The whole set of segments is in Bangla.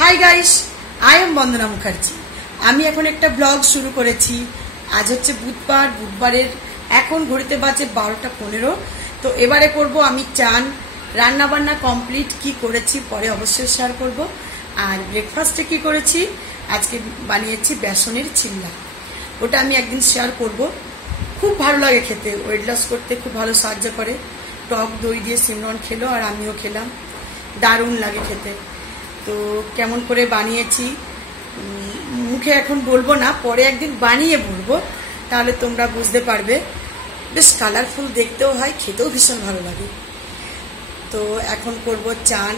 হাই গাইস, আই এম বন্দনা মুখার্জি। আমি এখন একটা ব্লগ শুরু করেছি। আজ হচ্ছে বুধবারের এখন ঘড়িতে বাজে 12:15। তো এবারে করব আমি চান, রান্না বান্না কমপ্লিট, কি করেছি পরে অবশ্যই শেয়ার করব। আর ব্রেকফাস্টে কি করেছি, আজকে বানিয়েছি বেসনের চিল্লা। ওটা আমি একদিন শেয়ার করব। খুব ভালো লাগে খেতে, ওয়েট লস করতে খুব ভালো সাহায্য করে। টক দই দিয়ে সিমরন খেলো আর আমিও খেলাম, দারুণ লাগে খেতে। তো কেমন করে বানিয়েছি মুখে এখন বলবো না, পরে একদিন বানিয়ে বলবো, তাহলে তোমরা বুঝতে পারবে। বেশ কালারফুল দেখতেও হয়, খেতেও ভীষণ ভালো লাগে। তো এখন করব চান।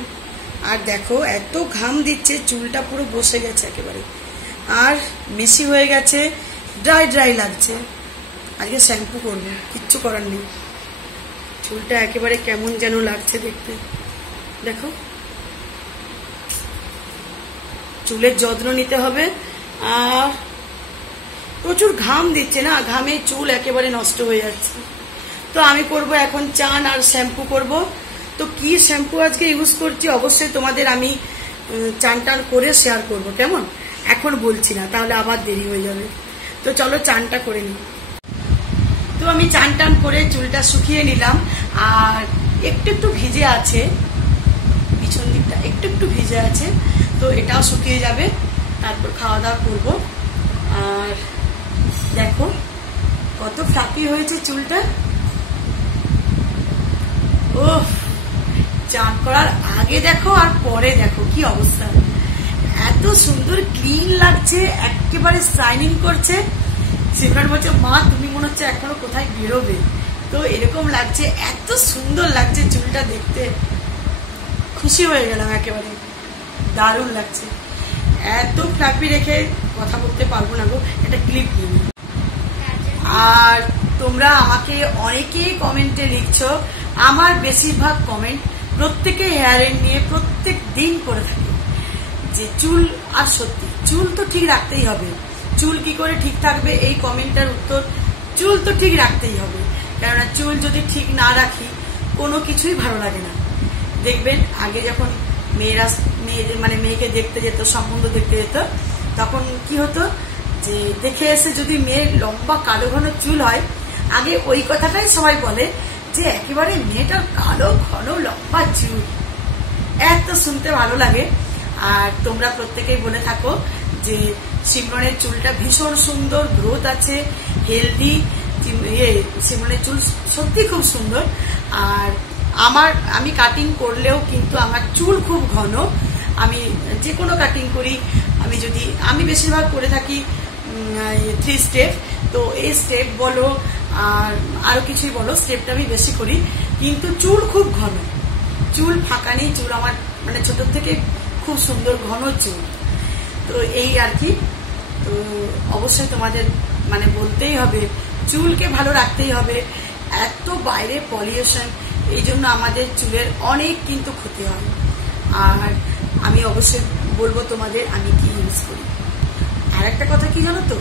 আর দেখো এত ঘাম দিচ্ছে, চুলটা পুরো বসে গেছে একেবারে, আর বেশি হয়ে গেছে, ড্রাই লাগছে। আজকে শ্যাম্পু করবো, কিচ্ছু করার নেই। চুলটা একেবারে কেমন যেন লাগছে দেখতে। দেখো, চুলের যত্ন নিতে হবে। আর প্রচুর ঘাম দিচ্ছে না, ঘামে চুল একেবারে নষ্ট হয়ে যাচ্ছে। তো আমি করব এখন চান আর শ্যাম্পু করব। তো কি শ্যাম্পু আজকে ইউজ করছি অবশ্যই তোমাদের আমি চান টান করে শেয়ার করব, কেমন? এখন বলছি না, তাহলে আবার দেরি হয়ে যাবে। তো চলো চানটা করে নিই। তো আমি চান টান করে চুলটা শুকিয়ে নিলাম। আর একটু ভিজে আছে, পিছন দিকটা একটু ভিজে আছে। তো এটাও শুকিয়ে যাবে, তারপর খাওয়া দাওয়া করবো। আর দেখো কত ফ্লাফি হয়েছে চুলটা। ও, চান করার আগে দেখো আর পরে দেখো কি অবস্থা। এত সুন্দর ক্লিন লাগছে, একেবারে শাইনিং করছে। সিমরান বলছে, মা তুমি মনে হচ্ছে এখনো কোথায় বেরোবে। তো এরকম লাগছে, এত সুন্দর লাগছে চুলটা দেখতে। খুশি হয়ে গেলাম একেবারে, দারুণ লাগছে। এত ফ্লাফি রেখে কথা বলতে পারবো না গো, একটা ক্লিপ নিয়ে। আর তোমরা আমাকে অনেকেই কমেন্টে লিখছো, আমার বেশিরভাগ কমেন্ট প্রত্যেকে হেয়ারের নিয়ে প্রত্যেক দিন করে থাকে যে চুল। আর সত্যি চুল তো ঠিক রাখতেই হবে। চুল কি করে ঠিক থাকবে, এই কমেন্টের উত্তর, চুল তো ঠিক রাখতেই হবে। কেননা চুল যদি ঠিক না রাখি কোনো কিছুই ভালো লাগে না। দেখবেন আগে যখন মেয়েকে দেখতে যেত, সম্বন্ধ দেখতে যেত, তখন কি হতো যে দেখে এসে যদি মেয়ের লম্বা কালো ঘন চুল হয়, আগে ওই কথাটাই সবাই বলে যে একেবারে মেয়েটার কালো ঘন লম্বা চুল। এত শুনতে ভালো লাগে। আর তোমরা প্রত্যেকেই বলে থাকো যে সিমরনের চুলটা ভীষণ সুন্দর, গ্রোথ আছে, হেলদি। সিমরনের চুল সত্যি খুব সুন্দর। আর আমি কাটিং করলেও কিন্তু আমার চুল খুব ঘন। আমি যে কোনো কাটিং করি, আমি বেশিরভাগ করে থাকি 3 স্টেপ। তো এই স্টেপ বলো আর আরো কিছুই বলো, স্টেপটা আমি বেশি করি, কিন্তু চুল খুব ঘন। চুল ফাঁকা নেই, চুল আমার মানে ছোট থেকে খুব সুন্দর ঘন চুল। তো এই আর কি। তো অবশ্যই তোমাদের মানে বলতেই হবে, চুলকে ভালো রাখতেই হবে। এত বাইরে পলিউশন, এই জন্য আমাদের চুলের অনেক কিন্তু ক্ষতি হয়। আর আমি অবশ্যই বলবো তোমাদের আমি কি ইউজ করি। আর একটা কথা কি জানো তো,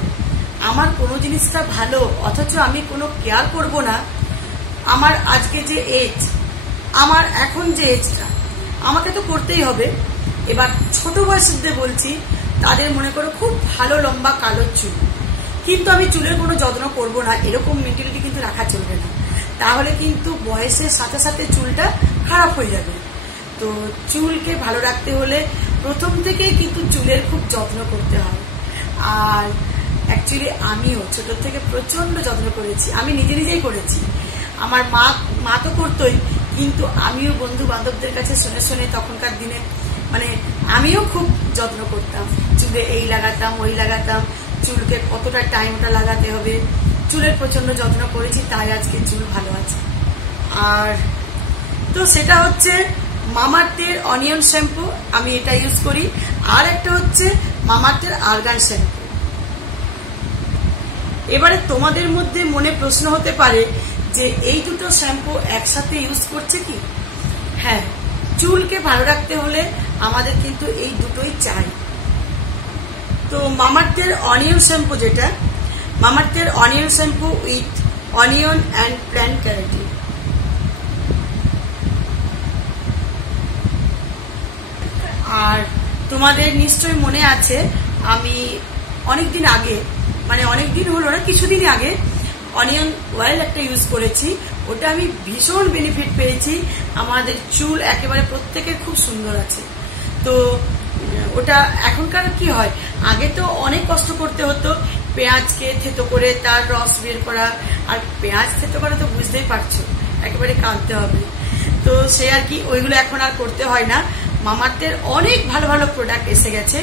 আমার কোনো জিনিসটা ভালো অথচ আমি কোনো কেয়ার করব না। আমার আজকে যে এজ, আমার এখন যে এজটা, আমাকে তো করতেই হবে। এবার ছোট বয়সীদের বলছি, তাদের মনে করো খুব ভালো লম্বা কালো চুল, কিন্তু আমি চুলের কোনো যত্ন করব না, এরকম মেন্টালিটি কিন্তু রাখা চলবে না। তাহলে কিন্তু বয়সের সাথে সাথে চুলটা খারাপ হয়ে যাবে। তো চুলকে ভালো রাখতে হলে প্রথম থেকেই কিন্তু চুলের খুব যত্ন করতে হয়। আর অ্যাকচুয়ালি আমিও ছোট থেকে প্রচন্ড যত্ন করেছি, আমি নিজেই করেছি। আমার মা তো করতোই, কিন্তু আমিও বন্ধু বান্ধবদের কাছে শুনে তখনকার দিনে মানে আমিও খুব যত্ন করতাম। চুলে এই লাগাতাম, ওই লাগাতাম, চুলকে কতটা টাইম ওটা লাগাতে হবে, চুলের প্রচন্ড যত্ন করেছি, তাই আজকে চুল ভালো আছে। আর তো সেটা হচ্ছে মামাআর্থের অনিয়ন শ্যাম্পু, আমি এটা ইউজ করি। আর একটা হচ্ছে মামাআর্থের আর্গান শ্যাম্পু। এবারে তোমাদের মধ্যে মনে প্রশ্ন হতে পারে যে এই দুটো শ্যাম্পু একসাথে ইউজ করছে কি? হ্যাঁ, চুলকে ভালো রাখতে হলে আমাদের কিন্তু এই দুটোই চাই। তো মামাআর্থের অনিয়ন শ্যাম্পু, যেটা মামাআর্থের onion shampoo with onion and plant keratin. আর তোমাদের নিশ্চয়ই মনে আছে আমি অনেকদিন আগে, মানে অনেকদিন হলো না, কিছুদিন আগে অনিয়ন অয়েল একটা ইউজ করেছি। ওটা আমি ভীষণ বেনিফিট পেয়েছি। আমাদের চুল একেবারে প্রত্যেকের খুব সুন্দর আছে। তো ওটা এখনকার কি হয়, আগে তো অনেক কষ্ট করতে হতো পেঁয়াজকে থেতো করে তার রস বের করা, আর পেঁয়াজ থেতো করা তো বুঝতেই পারছো একেবারে কাঁদতে হবে। তো সে আর কি ওইগুলো এখন আর করতে হয় না। মামাআর্থের অনেক ভালো ভালো প্রোডাক্ট এসে গেছে,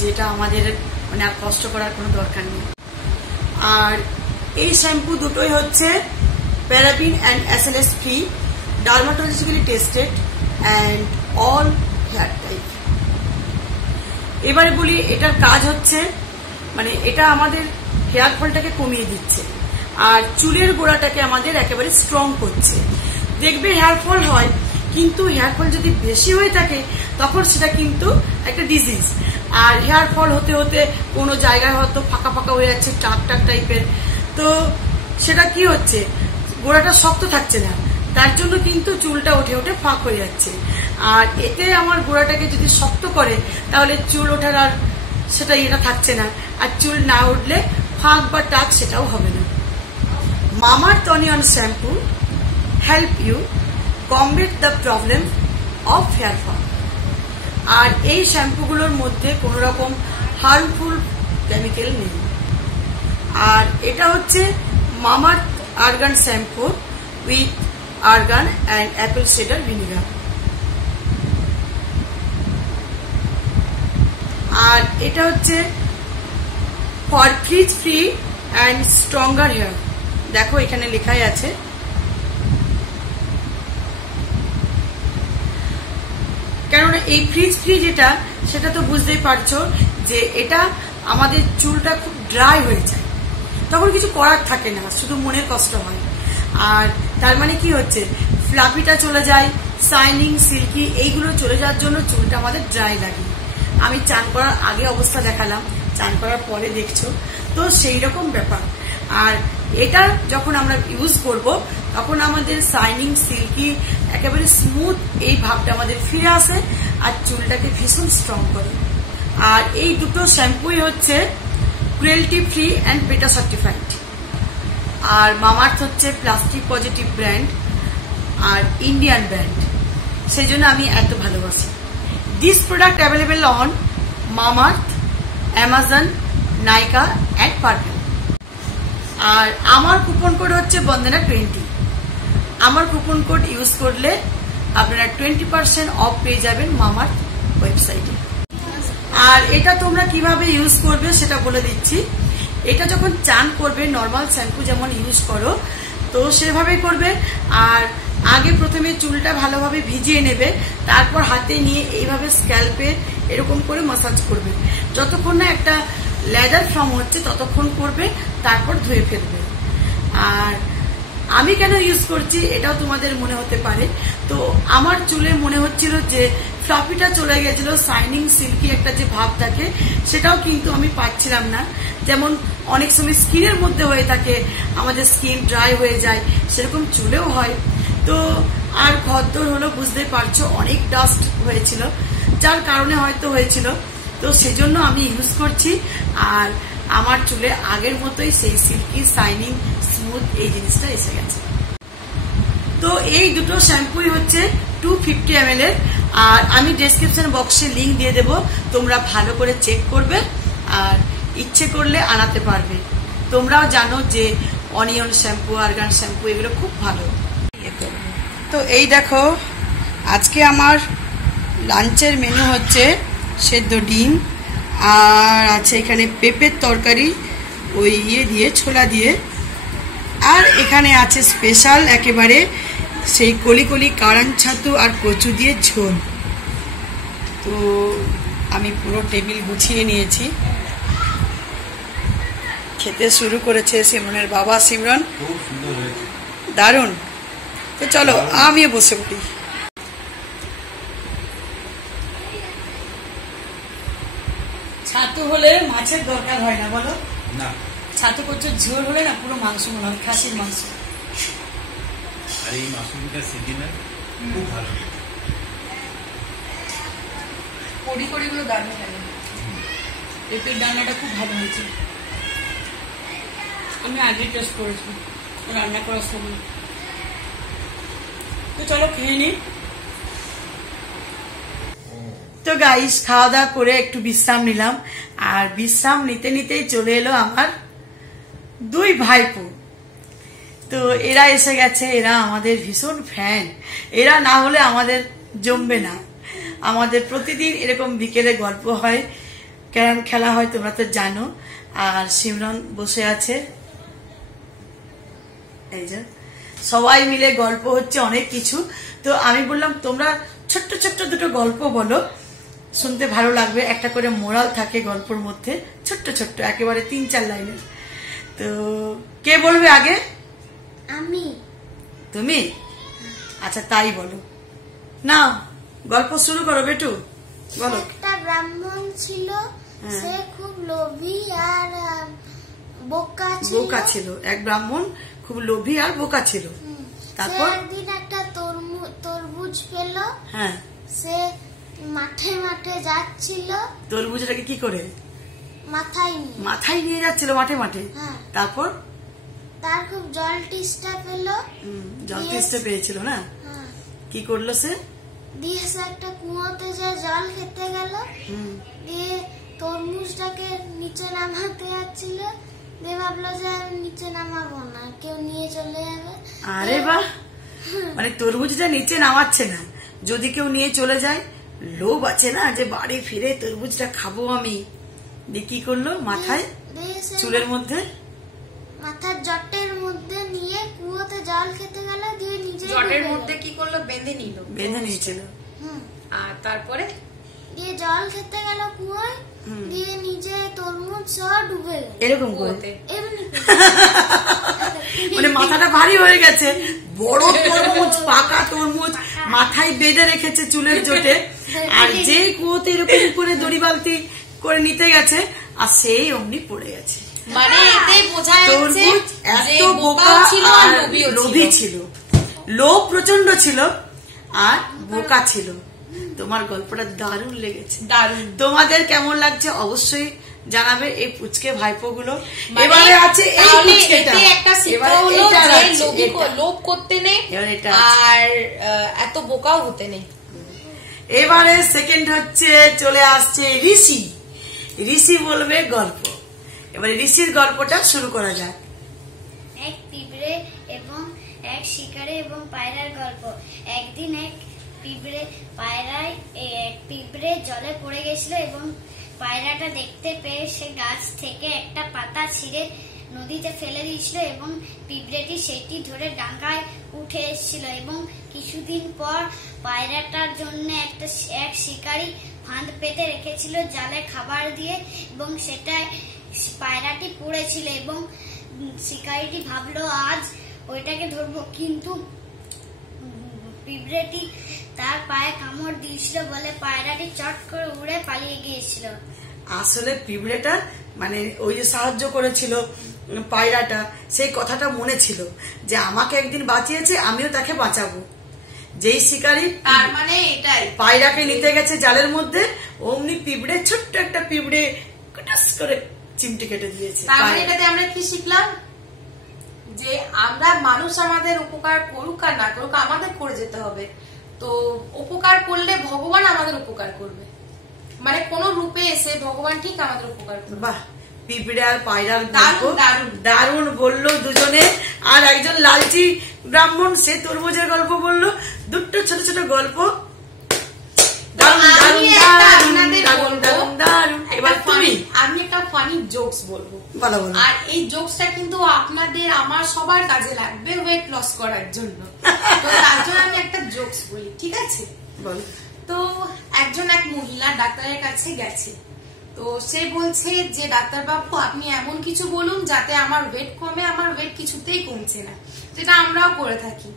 যেটা আমাদের মানে আর কষ্ট করার কোনো দরকার নেই। আর এই শ্যাম্পু দুটোই হচ্ছে paraben and SLS free, dermatologically tested and all hair type. এবারে বলি এটার কাজ হচ্ছে, মানে এটা আমাদের হেয়ার ফলটাকে কমিয়ে দিচ্ছে আর চুলের গোড়াটাকে আমাদের একেবারে স্ট্রং করছে। দেখবে হেয়ার ফল হয়, কিন্তু হেয়ার ফল যদি বেশি হয়ে থাকে তখন সেটা কিন্তু একটা ডিজিজ। আর হেয়ার ফল হতে হতে কোনো জায়গায় হয়তো ফাঁকা ফাঁকা হয়ে যাচ্ছে, টাক টাক টাইপের, তো সেটা কি হচ্ছে, গোড়াটা শক্ত থাকছে না, তার জন্য কিন্তু চুলটা উঠে উঠে ফাঁক হয়ে যাচ্ছে। আর এতে আমার গোড়াটাকে যদি শক্ত করে তাহলে চুল ওঠার আর সেটা এটা থাকছে না, আর চুল না উঠলে ফাঁক বা টাক সেটাও হবে না। Mamaearth onion shampoo help you combat the problem of hair fall. আর এই শ্যাম্পুগুলোর মধ্যে কোনো রকম হার্মফুল কেমিক্যাল নেই। আর এটা হচ্ছে Mamaearth argan shampoo with argan and apple cider vinegar. আর এটা হচ্ছে for frizz free and stronger hair. দেখো এখানে লেখাই আছে। কেননা এই ফ্রিজ ফ্রি যেটা, সেটা তো বুঝতেই পারছো যে এটা আমাদের চুলটা খুব ড্রাই হয়ে যায়, তখন কিছু করার থাকে না, শুধু মনের কষ্ট হয়। আর তার মানে কি হচ্ছে, ফ্লাফিটা চলে যায়, শাইনিং সিল্কি এইগুলো চলে যাওয়ার জন্য চুলটা আমাদের ড্রাই লাগে। আমি চান করার আগে অবস্থা দেখালাম, চান করার পরে দেখছো, তো সেই রকম ব্যাপার। আর এটা যখন আমরা ইউজ করব তখন আমাদের শাইনিং সিল্কি একেবারে স্মুথ এই ভাবটা আমাদের ফিরে আসে আর চুলটাকে ভীষণ স্ট্রং করে। আর এই দুটো শ্যাম্পুই হচ্ছে cruelty free and PETA certified. আর মামাআর্থ হচ্ছে প্লাস্টিক পজিটিভ ব্র্যান্ড আর ইন্ডিয়ান ব্র্যান্ড, সেই জন্য আমি এত ভালোবাসি। This product available on Mamaearth, Amazon, Nykaa and Purplle. আর আমার কুপন কোড হচ্ছে বন্দনা 20। আমার কুপন কোড ইউজ করলে আপনারা 20% অফ পেয়ে যাবেন মামাআর্থ ওয়েবসাইটে। আর এটা তোমরা কিভাবে ইউজ করবে সেটা বলে দিচ্ছি। এটা যখন চান করবে, নর্মাল শ্যাম্পু যেমন ইউজ করো তো সেভাবেই করবে। আর আগে প্রথমে চুলটা ভালোভাবে ভিজিয়ে নেবে, তারপর হাতে নিয়ে এইভাবে স্ক্যাল্পে এরকম করে মাসাজ করবে, যতক্ষণ না একটা লেদার ফর্ম হচ্ছে ততক্ষণ করবে, তারপর ধুয়ে ফেলবে। আর আমি কেন ইউজ করছি এটাও তোমাদের মনে হতে পারে। তো আমার চুলে মনে হচ্ছিল যে ফ্লাফিটা চলে গেছিল, শাইনিং সিল্কি একটা যে ভাব থাকে সেটাও কিন্তু আমি পাচ্ছিলাম না। যেমন অনেক সময় স্কিনের মধ্যে হয়ে থাকে, আমাদের স্কিন ড্রাই হয়ে যায়, সেরকম চুলেও হয়। তো আর ঘরদোর হলো, বুঝতে পারছো অনেক ডাস্ট হয়েছিল, যার কারণে হয়তো হয়েছিল। তো সেজন্য আমি ইউজ করছি, আর আমার চুলে আগের মতোই সেই সিল্কি শাইনিং স্মুথ এই জিনিসটা এসে গেছে। তো এই দুটো শ্যাম্পুই হচ্ছে 250 ml এর। আর আমি ডেসক্রিপশন বক্সে লিঙ্ক দিয়ে দেবো, তোমরা ভালো করে চেক করবে আর ইচ্ছে করলে আনাতে পারবে। তোমরাও জানো যে অনিয়ন শ্যাম্পু, আর্গান শ্যাম্পু এগুলো খুব ভালো। তো এই দেখো আজকে আমার লাঞ্চের মেনু হচ্ছে সেদ্ধ ডিম, আর আছে এখানে পেঁপের তরকারি ওই দিয়ে ছোলা দিয়ে, আর এখানে আছে স্পেশাল একেবারে সেই কলি কলি কারান ছাতু আর কচু দিয়ে ঝোল। তো আমি পুরো টেবিল গুছিয়ে নিয়েছি। খেতে শুরু করেছে সিমরনের বাবা। সিমরন দারুণ। তো চলো আমিও বসে পড়ি। ছাতু হলে মাছের দরকার হয় না, বলো না? ছাতু কচুর ঝোল হলে না পুরো মাংস মনে হয়, খাসির মাংস। আর এই মাশরুমটা সিজনে খুব ভালো। কড়ি কড়িগুলো দারুণ খেলে। পেঁপের ডালনাটা খুব ভালো হয়েছে, আমি আগে টেস্ট করেছি রান্না করার সময়। তো চলো খেয়ে নি। তো গাইস খাওয়া দাওয়া করে একটু বিশ্রাম নিলাম, আর বিশ্রাম নিতে নিতেই চলে এলো আমার দুই ভাইপো। তো এরা এসে গেছে, এরা আমাদের ভীষণ ফ্যান, এরা না হলে আমাদের জমবে না। আমাদের প্রতিদিন এরকম বিকেলে গল্প হয়, ক্যারাম খেলা হয়, তোমরা তো জানো। আর সিমরন বসে আছে, এই যে সবাই মিলে গল্প হচ্ছে অনেক কিছু। তো আমি বললাম তোমরা ছোট্ট ছোট্ট দুটো গল্প বলো, শুনতে ভালো লাগবে, একটা করে মোরাল থাকে গল্পের মধ্যে, ছোট্ট ছোট্ট একেবারে 3-4 লাইনের। তো কে বলবে আগে? আমি। তুমি? আচ্ছা তাই বলো না, গল্প শুরু করো বেটু, বলো। একটা ব্রাহ্মণ ছিল, সে খুব লোভী আর বোকা ছিল। এক ব্রাহ্মণ খুব লোভী আর বোকা ছিল। তারপর একদিন একটা তরমুজ পেল। হ্যাঁ, সে মাঠে মাঠে যাচ্ছিল। তরমুজটাকে কি করে? মাথায় নিয়ে যাচ্ছিল মাঠে মাঠে। তারপর তার খুব জল তেষ্টা পেল। জল তেষ্টা পেয়েছিল না? কি করলো সে? দিয়ে সে একটা কুয়োতে যে জল খেতে গেল, দিয়ে তরমুজটাকে নিচে নামাতে যাচ্ছিল, দিয়ে ভাবলো যে আমি নিচে নামাবো না, কেউ নিয়ে চলে যাবে। আরে বাহ, মানে তরমুজটা নিচে নামাচ্ছে না, যদি কেউ নিয়ে চলে যায়। লোভ আছে না যে বাড়ি ফিরে তরমুজটা খাবো আমি। দিয়ে কি করলো? মাথায় চুলের মধ্যে, মাথার জটের মধ্যে নিয়ে কুয়োতে জল খেতে গেল, দিয়ে নিজে জটের মধ্যে কি করলো? বেঁধে নিয়েছিল। আর তারপরে দিয়ে জল খেতে গেল কুয়োয়, দিয়ে নিজে তরমুজ সহ ডুবে গেল। এরকম করতে মানে মাথাটা ভারী হয়ে গেছে, বড় তরমুজ, পাকা তরমুজ মাথায় বেঁধে রেখেছে চুলের জটে, আর যে কুয়োতে এরকম করে দড়ি বালতি করে নিতে গেছে, আর সেই অমনি পড়ে গেছে। মানে এতে বোঝা যাচ্ছে এত বোকা আর লোভী ছিল, লোভ প্রচন্ড ছিল আর বোকা ছিল। তোমার গল্পটা দারুণ লেগেছে, দারুণ। তোমাদের কেমন লাগছে অবশ্যই জানাবে এই পুচকে ভাইপো গুলো। এবারে আছে লোভ করতে নেই আর এত বোকাও হতে নেই। এবারে সেকেন্ড হচ্ছে চলে আসছে ঋষি। ঋষি বলবে গল্প। এবারে ঋষির গল্পটা শুরু করা যাক। এক পিঁপড়ে এবং এক শিকারি এবং পায়রার গল্প। একদিন এক পিঁপড়ে জলে পড়ে গেছিল এবং পায়রাটা দেখতে পেয়ে সে গাছ থেকে একটা পাতা ছিঁড়ে নদীতে ফেলে দিয়েছিল এবং পিঁপড়েটি সেটি ধরে ডাঙ্গায় উঠে এসেছিল। এবং কিছুদিন পর পায়রাটার জন্য এক শিকারি ফাঁদ পেতে রেখেছিল জালে খাবার দিয়ে, এবং সেটাই পায়রাটি পড়েছিল এবং শিকারিটি ভাবলো আজ ওইটাকে ধরবো, কিন্তু পিঁপড়েটি তার পায়ে কামড় দিয়েছিল বলে পায়রাটি চট করে উড়ে পালিয়ে গিয়েছিল। আসলে পিঁপড়েটা মানে ওই যে সাহায্য করেছিল পায়রাটা, সেই কথাটা মনে ছিল যে আমাকে একদিন বাঁচিয়েছে, আমিও তাকে বাঁচাবো। যেই শিকারি তার মানে এটাই পায়রাকে নিতে গেছে জালের মধ্যে, অমনি পিঁপড়ে, ছোট্ট একটা পিঁপড়ে কটাস করে চিমটি কেটে দিয়েছে। তার মানে এটাতে আমরা কি শিখলাম? যে আমরা মানুষ আমাদের উপকার করুক আর না করুক, আমাদের করে যেতে হবে। তো উপকার করলে ভগবান আমাদের উপকার করবে, মানে কোন রূপে এসে ভগবান ঠিক আমাদের উপকার করবে। বাহ, পিঁপড়ে আর পায়রার গল্প দারুণ বললো দুজনে। আর একজন লালচি ব্রাহ্মণ, সে তরমুজের গল্প বললো। দুটো ছোট ছোট গল্প আমি একটা ফানি জোকস বলবো, আর এই জোকসটা কিন্তু আপনাদের আমার সবার কাজে লাগবে ওয়েট লস করার জন্য। তো তার জন্য আমি একটা জোকস বলি, ঠিক আছে? তো এক মহিলা ডাক্তারের কাছে গেছে। তো সে বলছে যে ডাক্তার বাবু আপনি এমন কিছু বলুন যাতে আমার ওয়েট কমে। আমার ওয়েট কিছুতেই কমছে না, যেটা আমরাও করে থাকি।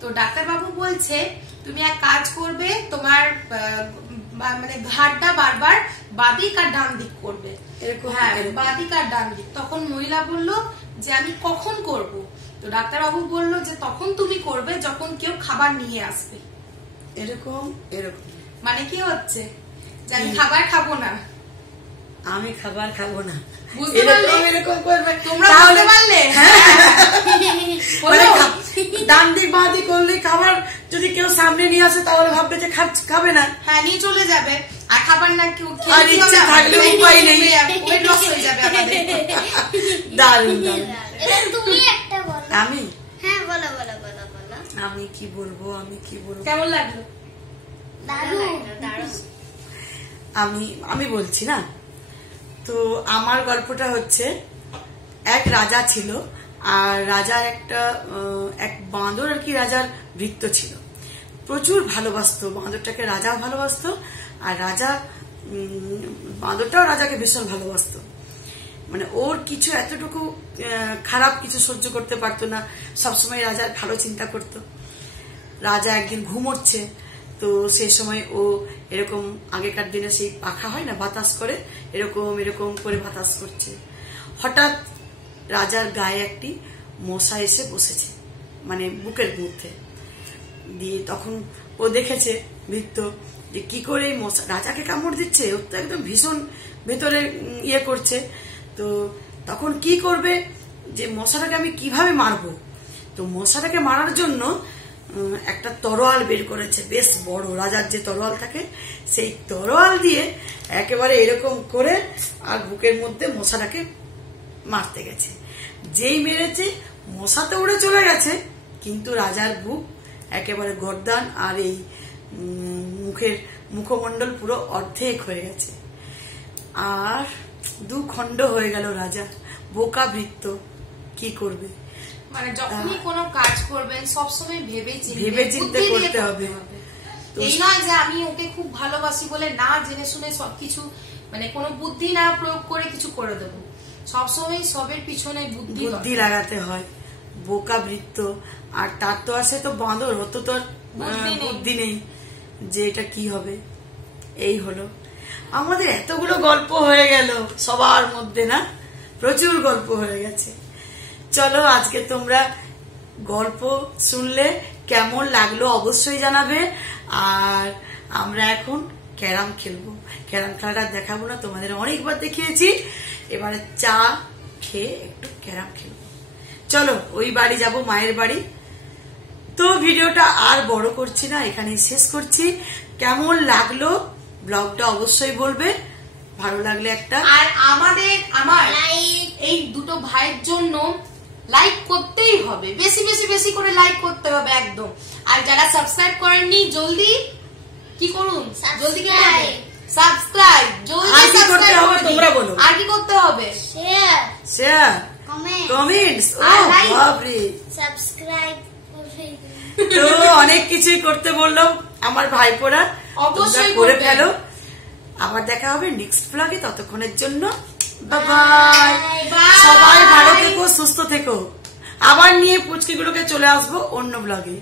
তো ডাক্তার বাবু বলছে তুমি এক কাজ করবে, তোমার মানে ঘাড়টা বারবার বাদিক আর ডান দিক করবে। হ্যাঁ, বাদিক আর ডান দিক। তখন মহিলা বলল যে আমি কখন করব? তো ডাক্তার বাবু বললো যে তখন তুমি করবে যখন কেউ খাবার নিয়ে আসবে। এরকম এরকম মানে কি হচ্ছে আমি খাবার খাবো না, আমি খাবার খাবো না, এরকম করবে তোমরা বলতে পারলে। ডান দিক বাঁ দিক করলে খাবার যদি কেউ সামনে নিয়ে আসে তাহলে ভাববে যে খাবে না, হ্যাঁ নিয়ে চলে যাবে। আর খাবার না কেউ ইচ্ছে থাকলে উপায় নেই, ওয়েট লস হয়ে যাবে আমাদের। দারুণ। তুমি একটা বলো। আমি হ্যাঁ বলো বলো বলো বলো। আমি কি বলবো, আমি কি বলবো, কেমন লাগলো? দারুণ। আমি বলছি না, তো আমার গল্পটা হচ্ছে এক রাজা ছিল, আর রাজার এক বাঁদর আর কি রাজার ভৃত্য ছিল, প্রচুর ভালোবাসতো বাঁদরটাকে, রাজা ভালোবাসতো, আর রাজা বাঁদরটাও রাজাকে ভীষণ ভালোবাসতো। মানে ওর কিছু এতটুকু খারাপ কিছু সহ্য করতে পারতো না, সবসময় রাজার ভালো চিন্তা করতো। রাজা একদিন ঘুমোচ্ছে, তো সেই সময় ও এরকম আগেকার দিনে সেই পাখা হয় না বাতাস করে, এরকম এরকম করে বাতাস করছে। হঠাৎ রাজার গায়ে একটি মশা এসে বসেছে, মানে বুকের মধ্যে দিয়ে। তখন ও দেখেছে ভৃত্য যে কি করে এই মশা রাজাকে কামড় দিচ্ছে, ওর তো একদম ভীষণ ভেতরে ইয়ে করছে। তো তখন কি করবে, যে মশাটাকে আমি কিভাবে মারবো। তো মশাটাকে মারার জন্য একটা তরোয়াল বের করেছে, বেশ বড়, রাজার যে তরোয়াল থাকে সেই তরোয়াল দিয়ে একেবারে এরকম করে আর বুকের মধ্যে মশাটাকে মারতে গেছে। যেই মেরেছে মশা তো উড়ে চলে গেছে, কিন্তু রাজার বুক একেবারে গর্দান আর এই মুখমণ্ডল পুরো অর্ধেক হয়ে গেছে, আর দু খণ্ড হয়ে গেল রাজা। বোকা ভৃত্য কি করবে। মানে যখনই কোনো কাজ করবেন সবসময় ভেবে চিন্তে করতে হবে। এই নয় যে আমি ওকে খুব ভালোবাসি বলে না জেনে শুনে সবকিছু, মানে কোনো বুদ্ধি না প্রয়োগ করে কিছু করে দেবো। সবসময় সবের পিছনে বুদ্ধি লাগাতে হয়। বোকা ভৃত্য, আর তার তো আসে তো বাঁদর, অত তো বুদ্ধি নেই যে এটা কি হবে। এই হলো আমাদের এতগুলো গল্প হয়ে গেল সবার মধ্যে, না প্রচুর গল্প হয়ে গেছে। চলো আজকে তোমরা গল্প শুনলে কেমন লাগলো অবশ্যই জানাবে। আর আমরা এখন ক্যারাম খেলবো, ক্যারাম খেলাটা দেখাবো না, তোমাদের অনেকবার দেখিয়েছি, এবারে চা খেয়ে একটু ক্যারাম খেলবো। চলো ওই বাড়ি যাব, মায়ের বাড়ি। তো ভিডিওটা আর বড় করছি না, এখানেই শেষ করছি। কেমন লাগলো ব্লগটা অবশ্যই বলবে, ভালো লাগলে একটা। আর আমার এই দুটো ভাইয়ের জন্য লাইক করতেই হবে, বেশি বেশি বেশি করে লাইক করতে হবে একদম। আর যারা সাবস্ক্রাইব করেননি জলদি কি করুন, জলদি সাবস্ক্রাইব, জলদি সাবস্ক্রাইব করুন। তোমরা বলো আর কি করতে হবে? শেয়ার কমেন্টস, ও বাপরে সাবস্ক্রাইব তো অনেক কিছুই করতে বললাম আমার ভাইপোরা, অবশ্যই করে ফেলো। আবার দেখা হবে নেক্সট ব্লগে, ততক্ষণের জন্য বাই বাই। সবাই ভালো থেকো, সুস্থ থেকো। আবার নিয়ে পুচকিগুলোকে চলে আসবো অন্য ব্লগে।